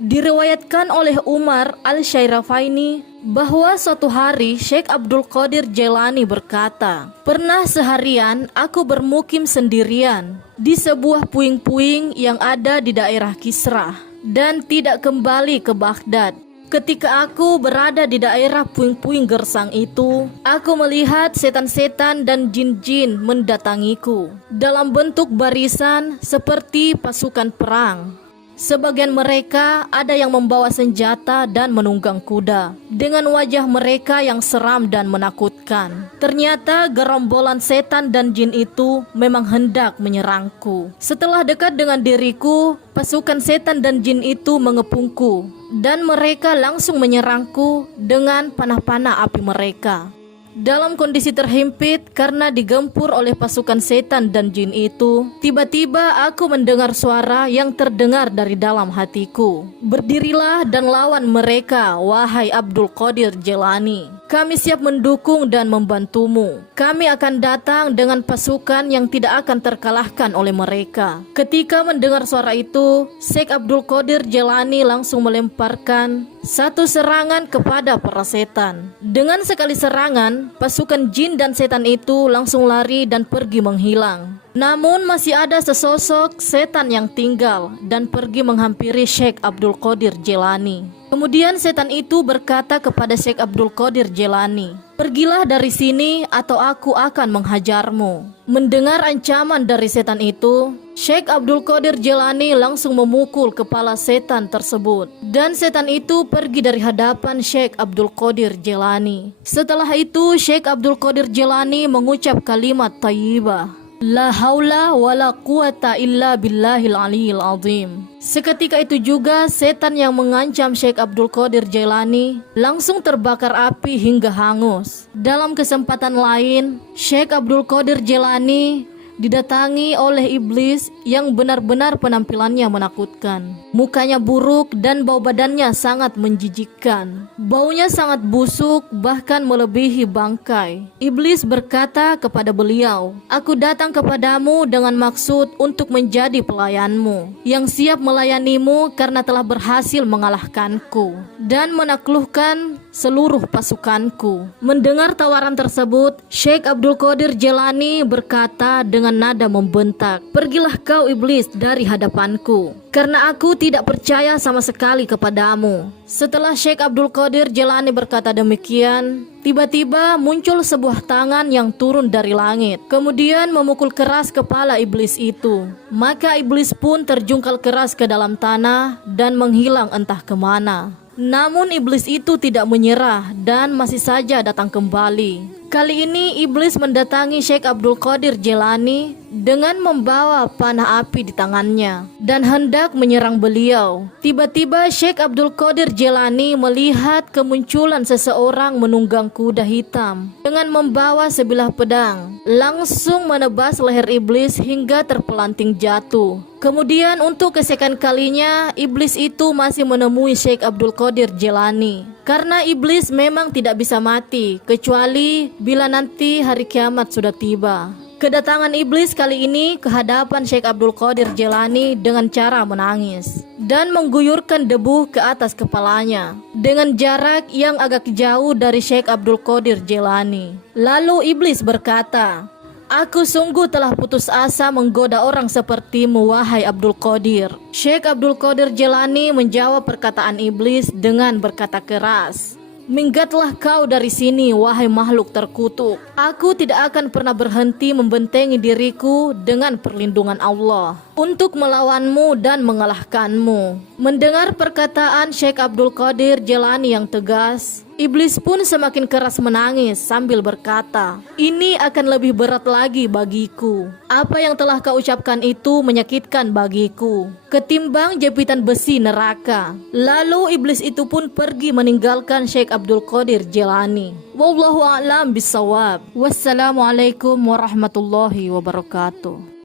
Diriwayatkan oleh Umar Al-Syairafaini bahwa suatu hari Syekh Abdul Qadir Jailani berkata, "Pernah seharian aku bermukim sendirian di sebuah puing-puing yang ada di daerah Kisra dan tidak kembali ke Baghdad. Ketika aku berada di daerah puing-puing gersang itu, aku melihat setan-setan dan jin-jin mendatangiku dalam bentuk barisan seperti pasukan perang. Sebagian mereka ada yang membawa senjata dan menunggang kuda dengan wajah mereka yang seram dan menakutkan. Ternyata gerombolan setan dan jin itu memang hendak menyerangku. Setelah dekat dengan diriku, pasukan setan dan jin itu mengepungku dan mereka langsung menyerangku dengan panah-panah api mereka. Dalam kondisi terhimpit karena digempur oleh pasukan setan dan jin itu, tiba-tiba aku mendengar suara yang terdengar dari dalam hatiku. Berdirilah dan lawan mereka, wahai Abdul Qadir Jailani. Kami siap mendukung dan membantumu. Kami akan datang dengan pasukan yang tidak akan terkalahkan oleh mereka." Ketika mendengar suara itu, Syekh Abdul Qadir Jailani langsung melemparkan satu serangan kepada para setan. Dengan sekali serangan, pasukan jin dan setan itu langsung lari dan pergi menghilang. Namun masih ada sesosok setan yang tinggal dan pergi menghampiri Syekh Abdul Qadir Jailani. Kemudian setan itu berkata kepada Syekh Abdul Qadir Jailani, "Pergilah dari sini atau aku akan menghajarmu." Mendengar ancaman dari setan itu, Syekh Abdul Qadir Jailani langsung memukul kepala setan tersebut dan setan itu pergi dari hadapan Syekh Abdul Qadir Jailani. Setelah itu Syekh Abdul Qadir Jailani mengucap kalimat thayyibah, "La haula wa la quwata illa billahil aliyil azim." Seketika itu juga setan yang mengancam Syekh Abdul Qadir Jailani langsung terbakar api hingga hangus. Dalam kesempatan lain, Syekh Abdul Qadir Jailani didatangi oleh iblis yang benar-benar penampilannya menakutkan. Mukanya buruk dan bau badannya sangat menjijikkan. Baunya sangat busuk bahkan melebihi bangkai. Iblis berkata kepada beliau, "Aku datang kepadamu dengan maksud untuk menjadi pelayanmu yang siap melayanimu karena telah berhasil mengalahkanku dan menaklukkan seluruh pasukanku." Mendengar tawaran tersebut, Syekh Abdul Qadir Jailani berkata dengan nada membentak, "Pergilah kau iblis dari hadapanku, karena aku tidak percaya sama sekali kepadamu." Setelah Syekh Abdul Qadir Jailani berkata demikian, tiba-tiba muncul sebuah tangan yang turun dari langit, kemudian memukul keras kepala iblis itu. Maka iblis pun terjungkal keras ke dalam tanah dan menghilang entah kemana. Namun iblis itu tidak menyerah dan masih saja datang kembali. Kali ini iblis mendatangi Syekh Abdul Qadir Jailani dengan membawa panah api di tangannya dan hendak menyerang beliau. Tiba-tiba Syekh Abdul Qadir Jailani melihat kemunculan seseorang menunggang kuda hitam dengan membawa sebilah pedang, langsung menebas leher iblis hingga terpelanting jatuh. Kemudian untuk kesekian kalinya iblis itu masih menemui Syekh Abdul Qadir Jailani, karena iblis memang tidak bisa mati kecuali bila nanti hari kiamat sudah tiba. Kedatangan iblis kali ini ke hadapan Syekh Abdul Qadir Jailani dengan cara menangis dan mengguyurkan debu ke atas kepalanya dengan jarak yang agak jauh dari Syekh Abdul Qadir Jailani. Lalu iblis berkata, "Aku sungguh telah putus asa menggoda orang sepertimu, wahai Abdul Qadir." Syekh Abdul Qadir Jailani menjawab perkataan iblis dengan berkata keras, "Minggatlah kau dari sini, wahai makhluk terkutuk. Aku tidak akan pernah berhenti membentengi diriku dengan perlindungan Allah untuk melawanmu dan mengalahkanmu." Mendengar perkataan Syekh Abdul Qadir Jailani yang tegas, iblis pun semakin keras menangis sambil berkata, "Ini akan lebih berat lagi bagiku. Apa yang telah kau ucapkan itu menyakitkan bagiku ketimbang jepitan besi neraka." Lalu iblis itu pun pergi meninggalkan Syekh Abdul Qadir Jailani. Wallahu a'lam bissawab. Wassalamualaikum warahmatullahi wabarakatuh.